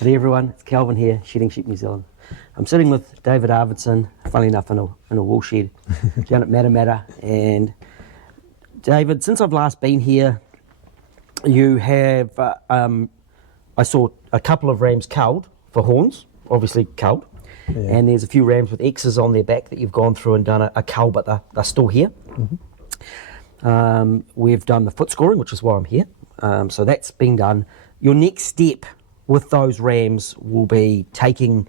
Hey everyone, it's Calvin here, Shedding Sheep New Zealand. I'm sitting with David Arvidson, funnily enough in a wool shed down at Matamata. And David, since I've last been here, you have, I saw a couple of rams culled for horns, obviously culled. Yeah. And there's a few rams with X's on their back that you've gone through and done a cull, but they're still here. Mm-hmm. We've done the foot scoring, which is why I'm here. So that's been done. Your next step with those rams will be taking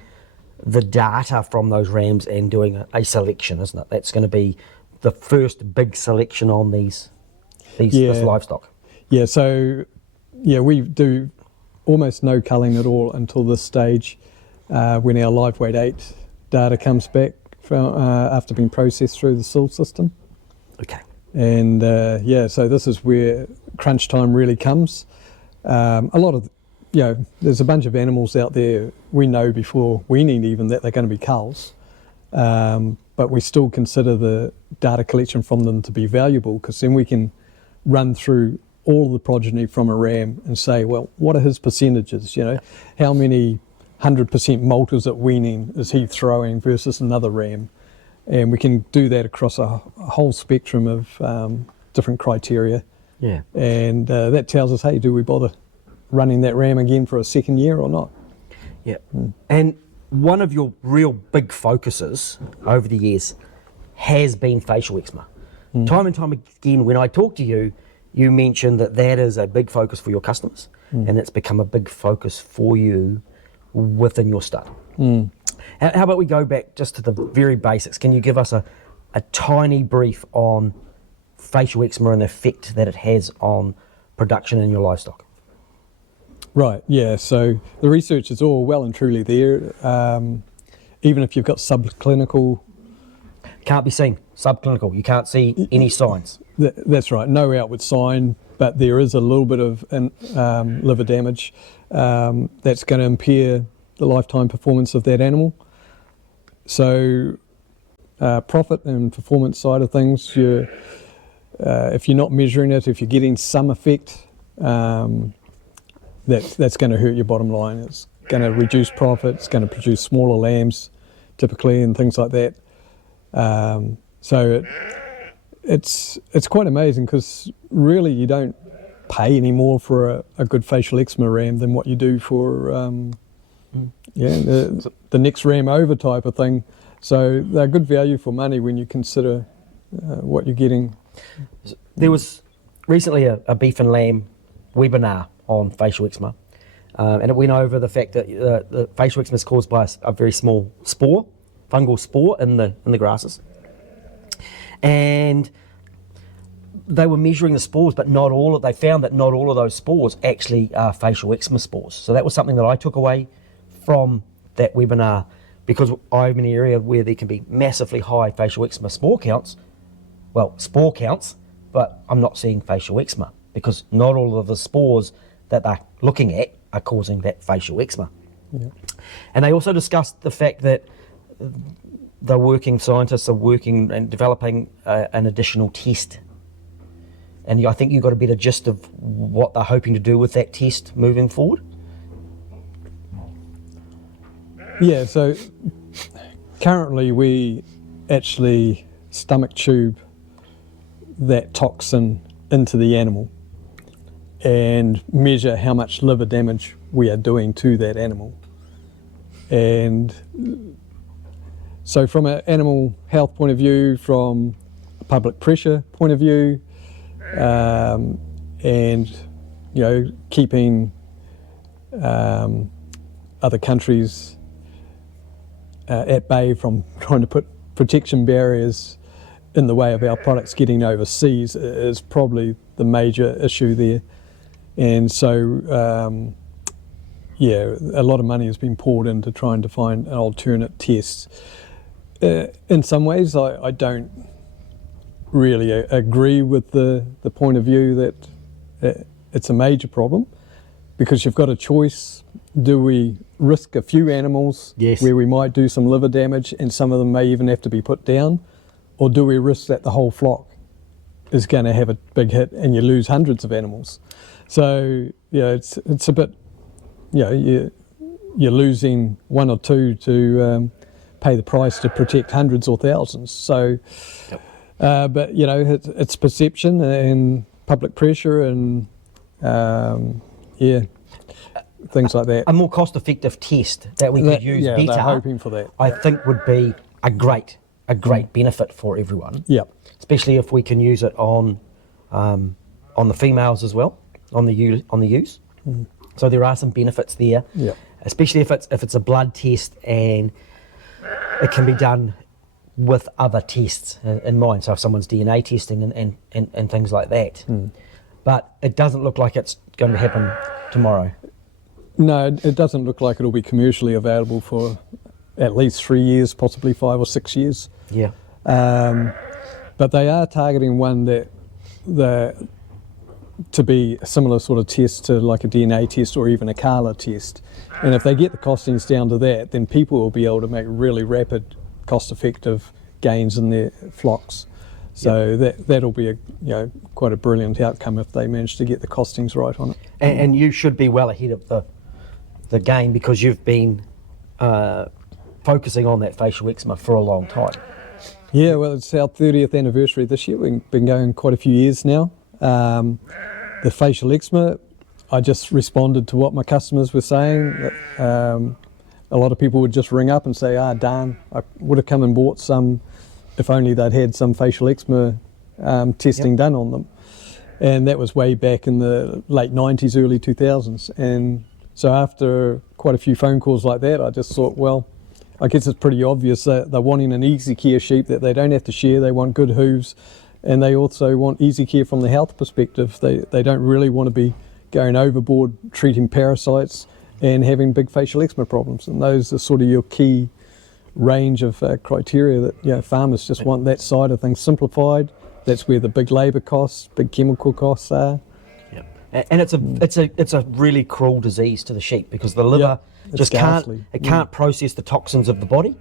the data from those rams and doing a selection, isn't it? That's going to be the first big selection on this livestock. Yeah, so we do almost no culling at all until this stage when our live weight 8 data comes back from, after being processed through the SIL system. Okay. And so this is where crunch time really comes. A lot of there's a bunch of animals out there we know before weaning even that they're going to be culls, but we still consider the data collection from them to be valuable, because then we can run through all the progeny from a ram and say, well, what are his percentages? How many 100% molters at weaning is he throwing versus another ram? And we can do that across a whole spectrum of different criteria. Yeah. And that tells us, hey, do we bother running that ram again for a second year or not? Yeah. And one of your real big focuses over the years has been facial eczema. Time and time again, when I talk to you, you mentioned that is a big focus for your customers, and it's become a big focus for you within your stud. How about we go back just to the very basics? Can you give us a tiny brief on facial eczema and the effect that it has on production in your livestock? Right, yeah, so the research is all well and truly there. Even if you've got subclinical... Can't be seen, subclinical, you can't see any signs. That's right, no outward sign, but there is a little bit of liver damage that's going to impair the lifetime performance of that animal. So profit and performance side of things, if you're not measuring it, if you're getting some effect, that's going to hurt your bottom line. It's going to reduce profit, it's going to produce smaller lambs typically and things like that. So it's quite amazing, because really you don't pay any more for a good facial eczema ram than what you do for the next ram over type of thing. So they're good value for money when you consider what you're getting. There was recently a beef and lamb webinar on facial eczema, and it went over the fact that the facial eczema is caused by a very small spore, fungal spore in the grasses, and they were measuring the spores, but they found that not all of those spores actually are facial eczema spores. So that was something that I took away from that webinar, because I'm in an area where there can be massively high facial eczema spore counts, but I'm not seeing facial eczema, because not all of the spores that they're looking at are causing that facial eczema. Yeah. And they also discussed the fact that scientists are working and developing an additional test. And I think you got a better gist of what they're hoping to do with that test moving forward. Yeah, so currently we actually stomach tube that toxin into the animal and measure how much liver damage we are doing to that animal. And so from an animal health point of view, from a public pressure point of view, and keeping other countries at bay from trying to put protection barriers in the way of our products getting overseas is probably the major issue there. And so a lot of money has been poured into trying to find an alternate test. In some ways I don't really agree with the point of view that it's a major problem, because you've got a choice. Do we risk a few animals where we might do some liver damage and some of them may even have to be put down, or do we risk that the whole flock is going to have a big hit and you lose hundreds of animals? So it's a bit, you're losing one or two to pay the price to protect hundreds or thousands. So, but you know, it's perception and public pressure and things like that. A more cost-effective test that we could use better. They're hoping for that. I think would be a great benefit for everyone. Yep. Especially if we can use it on the females as well, on the ewes. So there are some benefits there. Yep. Especially if it's a blood test and it can be done with other tests in mind. So if someone's DNA testing and things like that. But it doesn't look like it's going to happen tomorrow. No, it doesn't look like it'll be commercially available for at least 3 years, possibly 5 or 6 years. Yeah. But they are targeting one to be a similar sort of test to like a DNA test or even a Kala test. And if they get the costings down to that, then people will be able to make really rapid, cost-effective gains in their flocks. So that'll be quite a brilliant outcome if they manage to get the costings right on it. And you should be well ahead of the game because you've been focusing on that facial eczema for a long time. Yeah, well, it's our 30th anniversary this year. We've been going quite a few years now. The facial eczema, I just responded to what my customers were saying. A lot of people would just ring up and say, darn, I would have come and bought some if only they'd had some facial eczema testing done on them. And that was way back in the late 90s, early 2000s. And so after quite a few phone calls like that, I just thought, well, I guess it's pretty obvious that they're wanting an easycare sheep that they don't have to shear. They want good hooves, and they also want easycare from the health perspective. They don't really want to be going overboard treating parasites and having big facial eczema problems. And those are sort of your key range of criteria that farmers just want that side of things simplified. That's where the big labour costs, big chemical costs are. And it's a really cruel disease to the sheep because the liver just can't process the toxins of the body,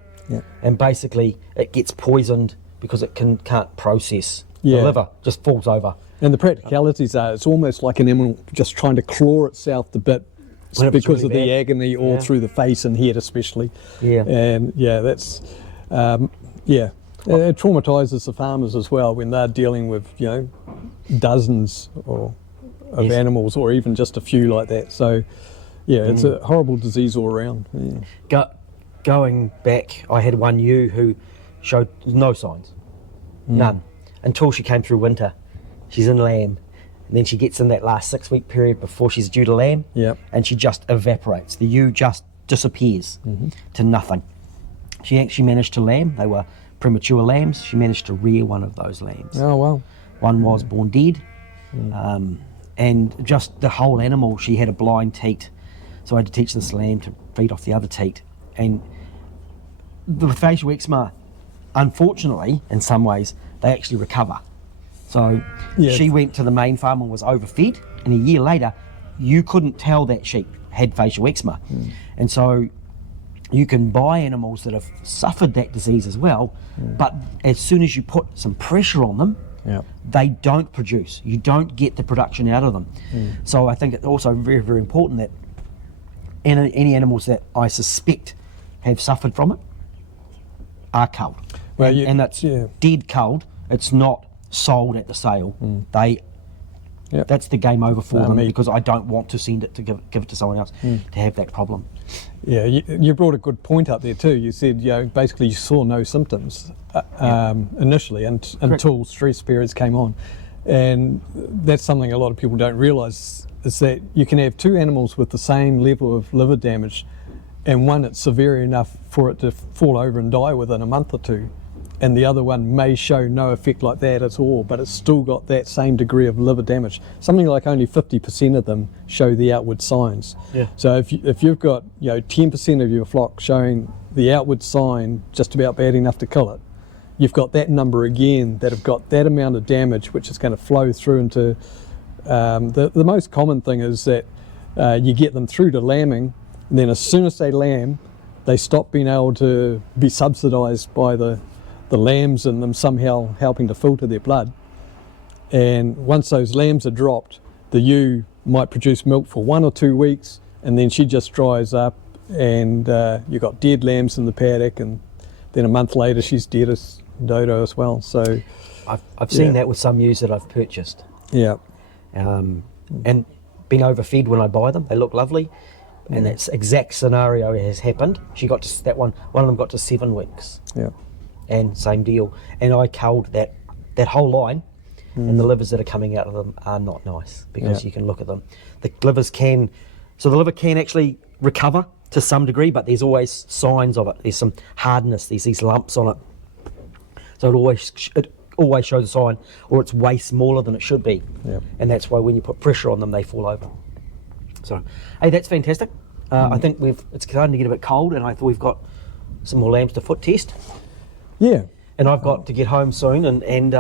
and basically it gets poisoned because it can't process. The liver just falls over. And the practicalities are it's almost like an animal just trying to claw itself to bit because really of the agony all through the face and head especially. And that's it traumatises the farmers as well when they're dealing with dozens of animals or even just a few like that. So it's a horrible disease all around. Going back, I had one ewe who showed no signs, none, until she came through winter. She's in lamb, and then she gets in that last 6 week period before she's due to lamb, and she just evaporates. The ewe just disappears to nothing. She actually managed to lamb. They were premature lambs. She managed to rear one of those lambs. Oh wow! One was born dead. And just the whole animal, she had a blind teat. So I had to teach this lamb to feed off the other teat. And the facial eczema, unfortunately, in some ways, they actually recover. So she went to the main farm and was overfed, and a year later, you couldn't tell that sheep had facial eczema. And so you can buy animals that have suffered that disease as well, but as soon as you put some pressure on them, they don't produce. You don't get the production out of them. So I think it's also very, very important that any animals that I suspect have suffered from it are culled. Well, and that's dead culled. It's not sold at the sale. That's the game over for them because I don't want to send it to give it to someone else to have that problem. Yeah, you brought a good point up there too. You said basically you saw no symptoms initially until stress periods came on, and that's something a lot of people don't realise is that you can have two animals with the same level of liver damage, and one it's severe enough for it to fall over and die within a month or two, and the other one may show no effect like that at all, but it's still got that same degree of liver damage. Something like only 50% of them show the outward signs. So if you've got 10% of your flock showing the outward sign just about bad enough to kill it, you've got that number again that have got that amount of damage which is going to flow through into the most common thing is that you get them through to lambing, and then as soon as they lamb, they stop being able to be subsidised by the lambs and them somehow helping to filter their blood. And once those lambs are dropped, the ewe might produce milk for 1 or 2 weeks, and then she just dries up and you got dead lambs in the paddock, and then a month later she's dead as dodo as well. So I've seen that with some ewes that I've purchased. yeah, And been overfed when I buy them. They look lovely, and that exact scenario has happened. She got to that one of them got to 7 weeks, yeah, and same deal. And I culled that whole line, and the livers that are coming out of them are not nice, because you can look at them. The livers the liver can actually recover to some degree, but there's always signs of it. There's some hardness. There's these lumps on it, so it always shows a sign, or it's way smaller than it should be. yeah. And that's why when you put pressure on them, they fall over. So, hey, that's fantastic. I think it's starting to get a bit cold, and I thought we've got some more lambs to foot test. Yeah. And I've got to get home soon and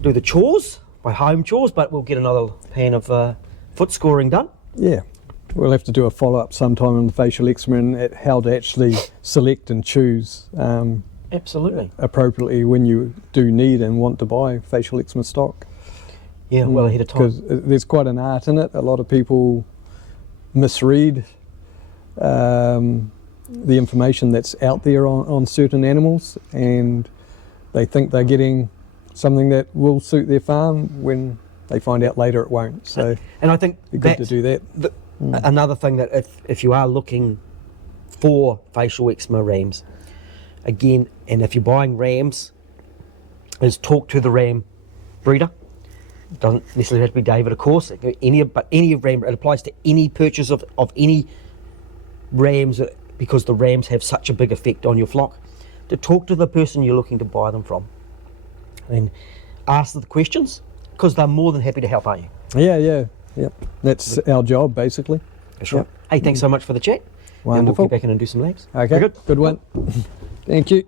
do the chores, my home chores, but we'll get another pan of foot scoring done. Yeah. We'll have to do a follow-up sometime on the facial eczema and at how to actually select and choose Absolutely. appropriately when you do need and want to buy facial eczema stock. Yeah, well ahead of time. Because there's quite an art in it. A lot of people misread the information that's out there on certain animals, and they think they're getting something that will suit their farm when they find out later it won't. So and I think it's good to that's do that. another thing, that if you are looking for facial eczema rams, again, and if you're buying rams, is talk to the ram breeder. Doesn't necessarily have to be David, of course. But any ram, it applies to any purchase of any rams, because the rams have such a big effect on your flock. To talk to the person you're looking to buy them from, and ask them the questions, because they're more than happy to help, aren't you? Yeah. That's our job, basically. That's right. Hey, thanks so much for the chat. Wonderful. And we'll get back in and do some labs. Okay, good one. Thank you.